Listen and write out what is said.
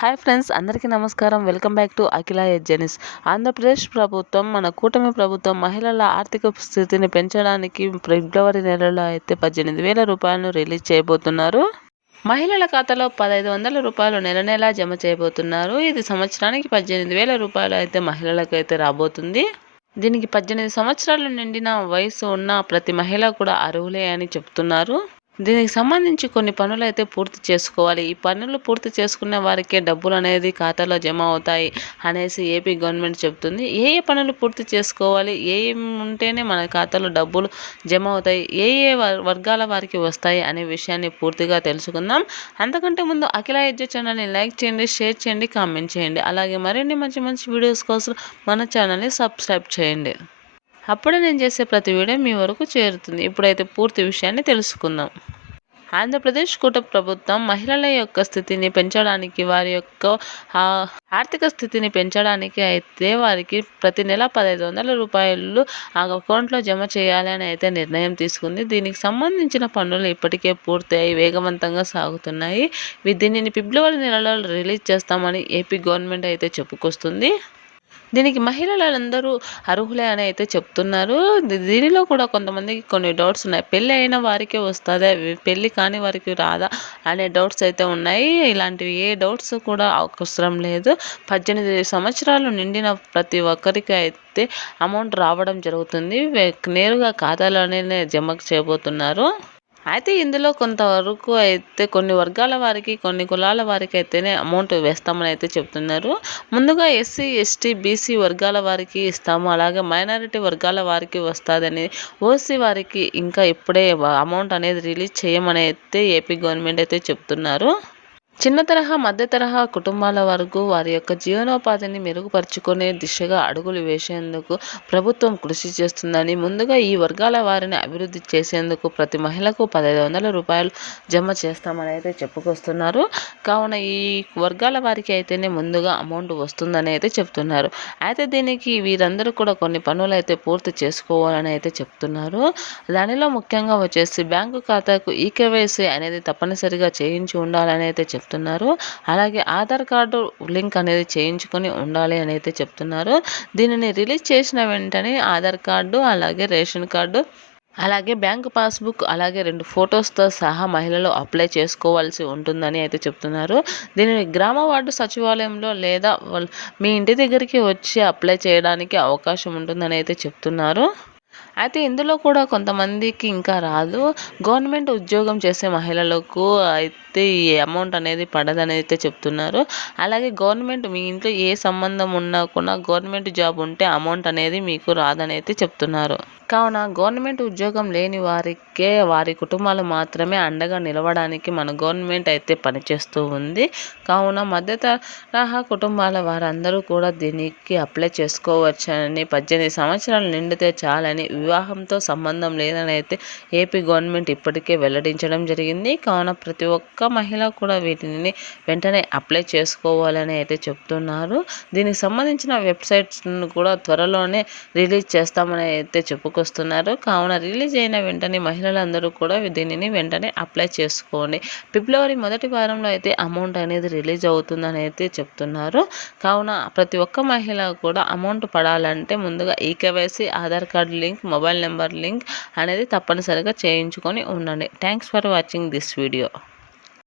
Hi friends, అందరికీ నమస్కారం. Welcome back to అఖిల ఎడ్జెనిస్. ఆంధ్రప్రదేశ్ ప్రభుత్వం, మన కూటమి ప్రభుత్వం మహిళల ఆర్థిక స్థితిని పెంచడానికి ఫిబ్రవరి నెలలో అయితే 18,000 రూపాయలను రిలీజ్ చేయబోతున్నారు. మహిళల ఖాతాలో 1,500 రూపాయలు నెల నెలా జమ చేయబోతున్నారు. ఇది సంవత్సరానికి 18,000 రూపాయలు అయితే మహిళలకు అయితే రాబోతుంది. దీనికి 18 సంవత్సరాలు నిండిన వయసు ఉన్న ప్రతి మహిళ కూడా అర్హులే అని చెప్తున్నారు. దీనికి సంబంధించి కొన్ని పనులు అయితే పూర్తి చేసుకోవాలి. ఈ పనులు పూర్తి చేసుకున్న వారికే డబ్బులు అనేది ఖాతాలో జమ అవుతాయి అనేసి ఏపీ గవర్నమెంట్ చెప్తుంది. ఏ ఏ పనులు పూర్తి చేసుకోవాలి, ఏ ఉంటేనే మన ఖాతాలో డబ్బులు జమ అవుతాయి, ఏ ఏ వర్గాల వారికి వస్తాయి అనే విషయాన్ని పూర్తిగా తెలుసుకుందాం. అంతకంటే ముందు అఖిల ఎడ్జు ఛానల్ని లైక్ చేయండి, షేర్ చేయండి, కామెంట్ చేయండి. అలాగే మరిన్ని మంచి మంచి వీడియోస్ కోసం మన ఛానల్ని సబ్స్క్రైబ్ చేయండి. అప్పుడే నేను చేసే ప్రతి వీడియో మీ వరకు చేరుతుంది. ఇప్పుడైతే పూర్తి విషయాన్ని తెలుసుకుందాం. ఆంధ్రప్రదేశ్ కూటమి ప్రభుత్వం మహిళల యొక్క స్థితిని పెంచడానికి, వారి యొక్క ఆర్థిక స్థితిని పెంచడానికి అయితే వారికి ప్రతి నెల 1,500 రూపాయలు ఆ అకౌంట్లో జమ చేయాలి అని అయితే నిర్ణయం తీసుకుంది. దీనికి సంబంధించిన పనులు ఇప్పటికే పూర్తయి వేగవంతంగా సాగుతున్నాయి. దీనిని ఫిబ్రవరి నెలలో రిలీజ్ చేస్తామని ఏపీ గవర్నమెంట్ అయితే చెప్పుకొస్తుంది. దీనికి మహిళలందరూ అర్హులే అని అయితే చెప్తున్నారు. దీనిలో కూడా కొంతమందికి కొన్ని డౌట్స్ ఉన్నాయి. పెళ్ళి అయిన వారికే వస్తుందా, పెళ్ళి కాని వారికి రాదా అనే డౌట్స్ అయితే ఉన్నాయి. ఇలాంటివి ఏ డౌట్స్ కూడా అవసరం లేదు. 18 సంవత్సరాలు నిండిన ప్రతి ఒక్కరికి అయితే అమౌంట్ రావడం జరుగుతుంది. నేరుగా ఖాతాలోనే జమ చేయబోతున్నారు. అయితే ఇందులో కొంతవరకు అయితే కొన్ని వర్గాల వారికి, కొన్ని కులాల వారికి అయితేనే అమౌంట్ వేస్తామని అయితే చెప్తున్నారు. ముందుగా ఎస్సీ, ఎస్టీ, బీసీ వర్గాల వారికి ఇస్తాము, అలాగే మైనారిటీ వర్గాల వారికి వస్తుందని, ఓసీ వారికి ఇంకా ఇప్పుడే అమౌంట్ అనేది రిలీజ్ చేయమని అయితే ఏపీ గవర్నమెంట్ అయితే చెప్తున్నారు. చిన్న తరహా, మధ్య తరహా కుటుంబాల వరకు వారి యొక్క జీవనోపాధిని మెరుగుపరుచుకునే దిశగా అడుగులు వేసేందుకు ప్రభుత్వం కృషి చేస్తుందని, ముందుగా ఈ వర్గాల వారిని అభివృద్ధి చేసేందుకు ప్రతి మహిళకు 1,500 రూపాయలు జమ చేస్తామని అయితే చెప్పుకొస్తున్నారు. కావున ఈ వర్గాల వారికి అయితేనే ముందుగా అమౌంట్ వస్తుందని అయితే చెప్తున్నారు. అయితే దీనికి వీరందరూ కూడా కొన్ని పనులు అయితే పూర్తి చేసుకోవాలని అయితే చెప్తున్నారు. దానిలో ముఖ్యంగా వచ్చేసి బ్యాంకు ఖాతాకు ఈకేవైసీ అనేది తప్పనిసరిగా చేయించి ఉండాలని అయితే చెప్తున్నారు. అలాగే ఆధార్ కార్డు లింక్ అనేది చేయించుకొని ఉండాలి అని అయితే చెప్తున్నారు. దీనిని రిలీజ్ చేసిన వెంటనే ఆధార్ కార్డు, అలాగే రేషన్ కార్డు, అలాగే బ్యాంకు పాస్బుక్, అలాగే 2 ఫొటోస్తో సహా మహిళలు అప్లై చేసుకోవాల్సి ఉంటుందని అయితే చెప్తున్నారు. దీనిని గ్రామ వార్డు సచివాలయంలో లేదా మీ ఇంటి దగ్గరికి వచ్చి అప్లై చేయడానికి అవకాశం ఉంటుందని అయితే చెప్తున్నారు. అయితే ఇందులో కూడా కొంతమందికి ఇంకా రాదు. గవర్నమెంట్ ఉద్యోగం చేసే మహిళలకు అయితే ఈ అమౌంట్ అనేది పడదని అయితే చెప్తున్నారు. అలాగే గవర్నమెంట్ మీ ఇంట్లో ఏ సంబంధం ఉన్నా కూడా గవర్నమెంట్ జాబ్ ఉంటే అమౌంట్ అనేది మీకు రాదని అయితే చెప్తున్నారు. కావున గవర్నమెంట్ ఉద్యోగం లేని వారికే, వారి కుటుంబాలు మాత్రమే అండగా నిలవడానికి మన గవర్నమెంట్ అయితే పనిచేస్తూ ఉంది. కావున మధ్య తరహా కుటుంబాల వారందరూ కూడా దీనికి అప్లై చేసుకోవచ్చని, 18 సంవత్సరాలు నిండితే చాలని, వివాహంతో సంబంధం లేదని అయితే ఏపీ గవర్నమెంట్ ఇప్పటికే వెల్లడించడం జరిగింది. కావున ప్రతి ఒక్క మహిళ కూడా వీటిని వెంటనే అప్లై చేసుకోవాలని అయితే చెప్తున్నారు. దీనికి సంబంధించిన వెబ్సైట్స్ను కూడా త్వరలోనే రిలీజ్ చేస్తామని అయితే చెప్పుకొస్తున్నారు. కావున రిలీజ్ అయిన వెంటనే మహిళలందరూ కూడా దీనిని వెంటనే అప్లై చేసుకోండి. ఫిబ్రవరి మొదటి వారంలో అయితే అమౌంట్ అనేది రిలీజ్ అవుతుందని అయితే చెప్తున్నారు. కావున ప్రతి ఒక్క మహిళ కూడా అమౌంట్ పడాలంటే ముందుగా eKYC, Aadhaar card link, mobile number link అనేది తప్పనిసరిగా చేయించుకొని ఉండండి. Thanks for watching this video.